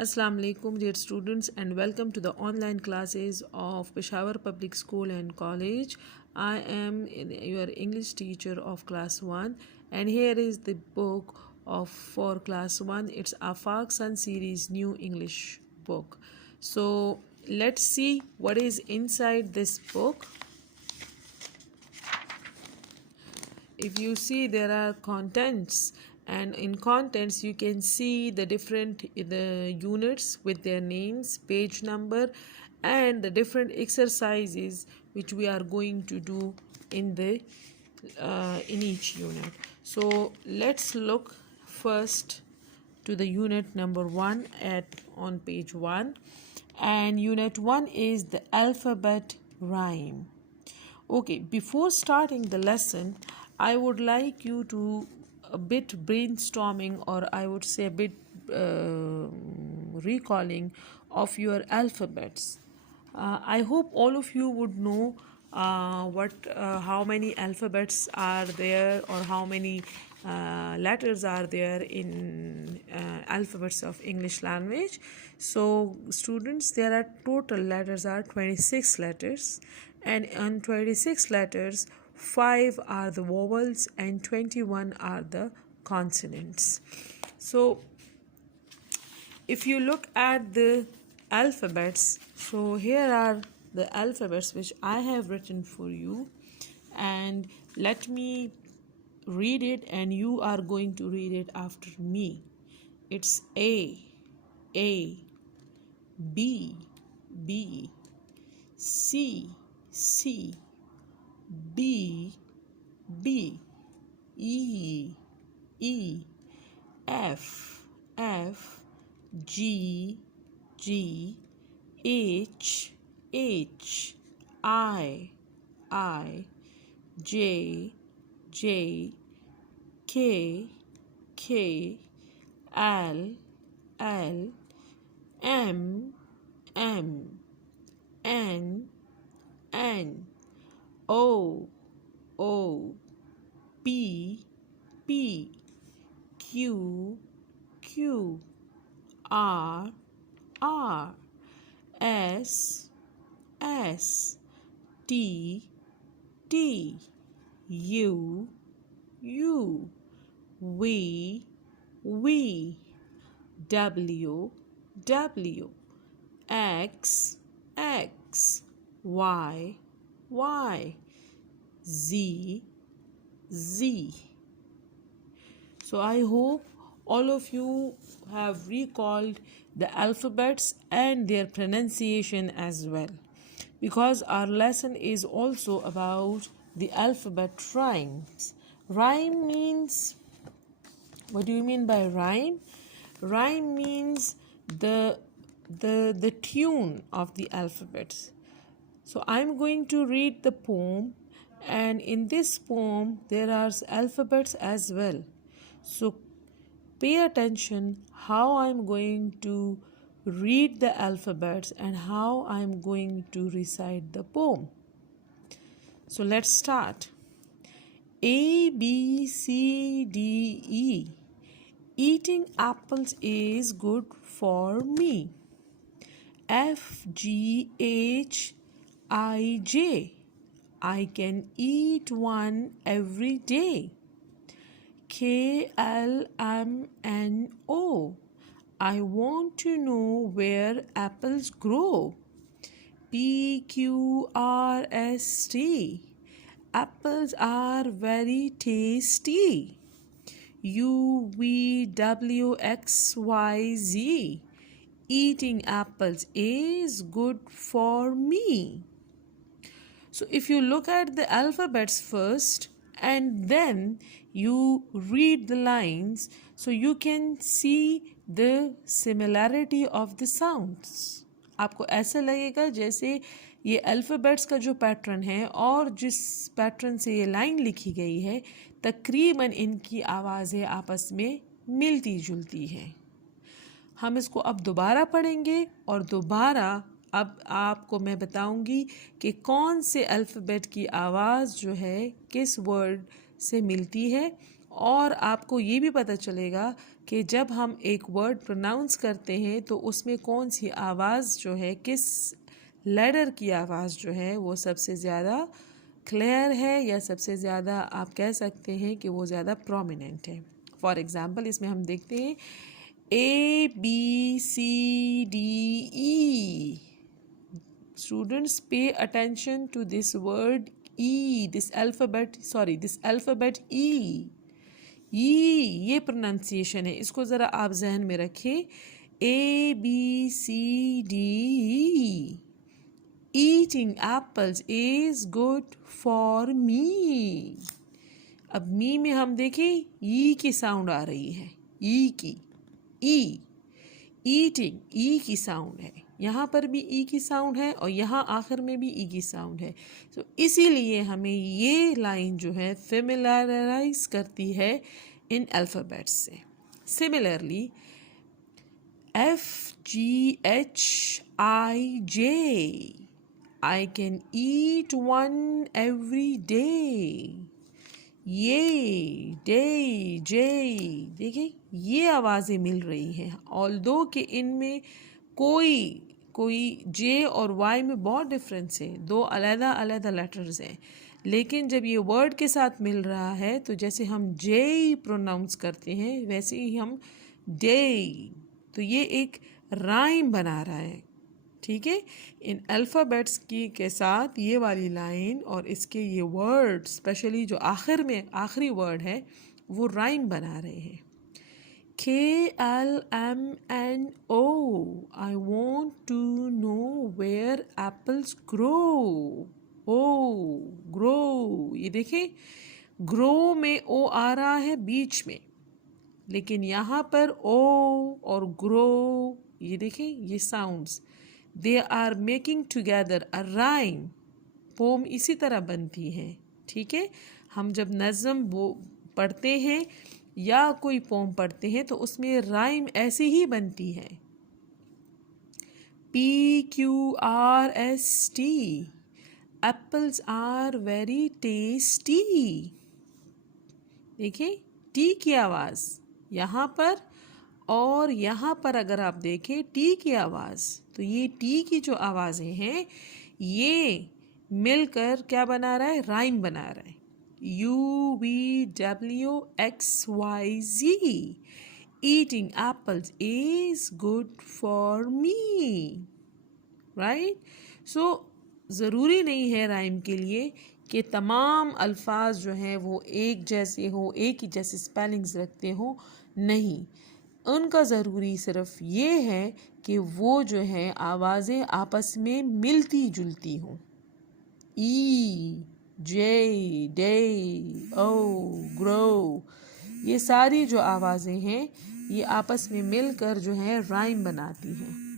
Assalamu alaikum dear students and welcome to the online classes of Peshawar Public School and College. I am your English teacher of class 1 and here is the book for class 1. It's Afaq Sun series new English book. So let's see what is inside this book. If you see, there are contents, and in contents you can see the different units with their names, page number, and the different exercises which we are going to do in each unit. So let's look first to the unit number 1 on page 1, and unit 1 is the alphabet rhyme. Okay, before starting the lesson, I would like you to a bit brainstorming, or I would say a bit recalling of your alphabets. I hope all of you would know how many alphabets are there, or how many letters are there in alphabets of English language. So students, there are total letters are 26 letters, and on 26 letters 5 are the vowels and 21 are the consonants. So if you look at the alphabets, so here are the alphabets which I have written for you, and let me read it and you are going to read it after me. It's A, B, C, B, E, F, G, H, I, J, K, L, M, N, O, P, Q, R, S, T, U, V, W, X, Y, Z. So I hope all of you have recalled the alphabets and their pronunciation as well, because our lesson is also about the alphabet rhymes. Rhyme means, what do you mean by rhyme? Rhyme means the tune of the alphabets. So I'm going to read the poem, and in this poem there are alphabets as well. So pay attention how I'm going to read the alphabets and how I'm going to recite the poem. So let's start. A, B, C, D, E. Eating apples is good for me. F, G, H, I, J. I can eat one every day. K, L, M, N, O. I want to know where apples grow. P, Q, R, S, T. Apples are very tasty. U, V, W, X, Y, Z. Eating apples is good for me. So if you look at the alphabets first and then you read the lines, so you can see the similarity of the sounds. आपको ऐसा लगेगा जैसे ये अल्फ़ाबेट्स का जो पैटर्न है और जिस पैटर्न से ये लाइन लिखी गई है, तकरीबन इनकी आवाज़ें आपस में मिलती जुलती हैं. हम इसको अब दोबारा पढ़ेंगे और दोबारा अब आपको मैं बताऊंगी कि कौन से अल्फ़ाबेट की आवाज़ जो है किस वर्ड से मिलती है, और आपको ये भी पता चलेगा कि जब हम एक वर्ड प्रोनाउंस करते हैं तो उसमें कौन सी आवाज़ जो है, किस लेटर की आवाज़ जो है वो सबसे ज़्यादा क्लियर है या सबसे ज़्यादा आप कह सकते हैं कि वो ज़्यादा प्रोमिनेंट है। फॉर एग्ज़ाम्पल इसमें हम देखते हैं ABCDE। Students, pay attention to this word E, this alphabet E। ये प्रोनाउंसिएशन है, इसको ज़रा आप जहन में रखें। ABCDE। Eating apples is good for me। अब मी में हम देखें ई की साउंड आ रही है, ई की, ई। ईटिंग ई की साउंड है, यहाँ पर भी ई की साउंड है और यहाँ आखिर में भी ई की साउंड है। तो इसीलिए हमें ये लाइन जो है फेमिलराइज करती है इन अल्फ़ाबेट्स से। Similarly FGHIJ, I can eat one every day। ये डे जे, देखिए ये आवाज़ें मिल रही हैं, ऑल्दो कि इनमें कोई जे और वाई में बहुत डिफरेंस है, दो अलग अलग लेटर्स हैं, लेकिन जब ये वर्ड के साथ मिल रहा है तो जैसे हम जे प्रोनाउंस करते हैं वैसे ही हम डे, तो ये एक राइम बना रहा है। ठीक है, इन अल्फ़ाबेट्स की के साथ ये वाली लाइन और इसके ये वर्ड, स्पेशली जो आखिर में आखिरी वर्ड है, वो राइम बना रहे हैं। KLMNO, I want to know where apples grow। Oh grow, ये देखिए ग्रो में ओ आ रहा है बीच में, लेकिन यहाँ पर ओ और ग्रो, ये देखिए ये sounds, they are making together a rhyme. Poem इसी तरह बनती है। ठीक है, हम जब नज़म वो पढ़ते हैं या कोई पोम पढ़ते हैं तो उसमें राइम ऐसे ही बनती है। PQRST, apples are very tasty. देखिए टी की आवाज़ यहाँ पर और यहाँ पर अगर आप देखें टी की आवाज़, तो ये टी की जो आवाज़ें हैं ये मिलकर क्या बना रहा है, राइम बना रहा है। UVWXYZ, eating apples is good for me. Right, so ज़रूरी नहीं है राइम के लिए कि तमाम अल्फाज जो हैं वो एक जैसे हो, एक ही जैसे स्पेलिंग्स रखते हो, नहीं, उनका ज़रूरी सिर्फ ये है कि वो जो है आवाज़ें आपस में मिलती जुलती हों। ई, जे, डे, ओ, ग्रो, ये सारी जो आवाज़ें हैं ये आपस में मिलकर जो है राइम बनाती हैं।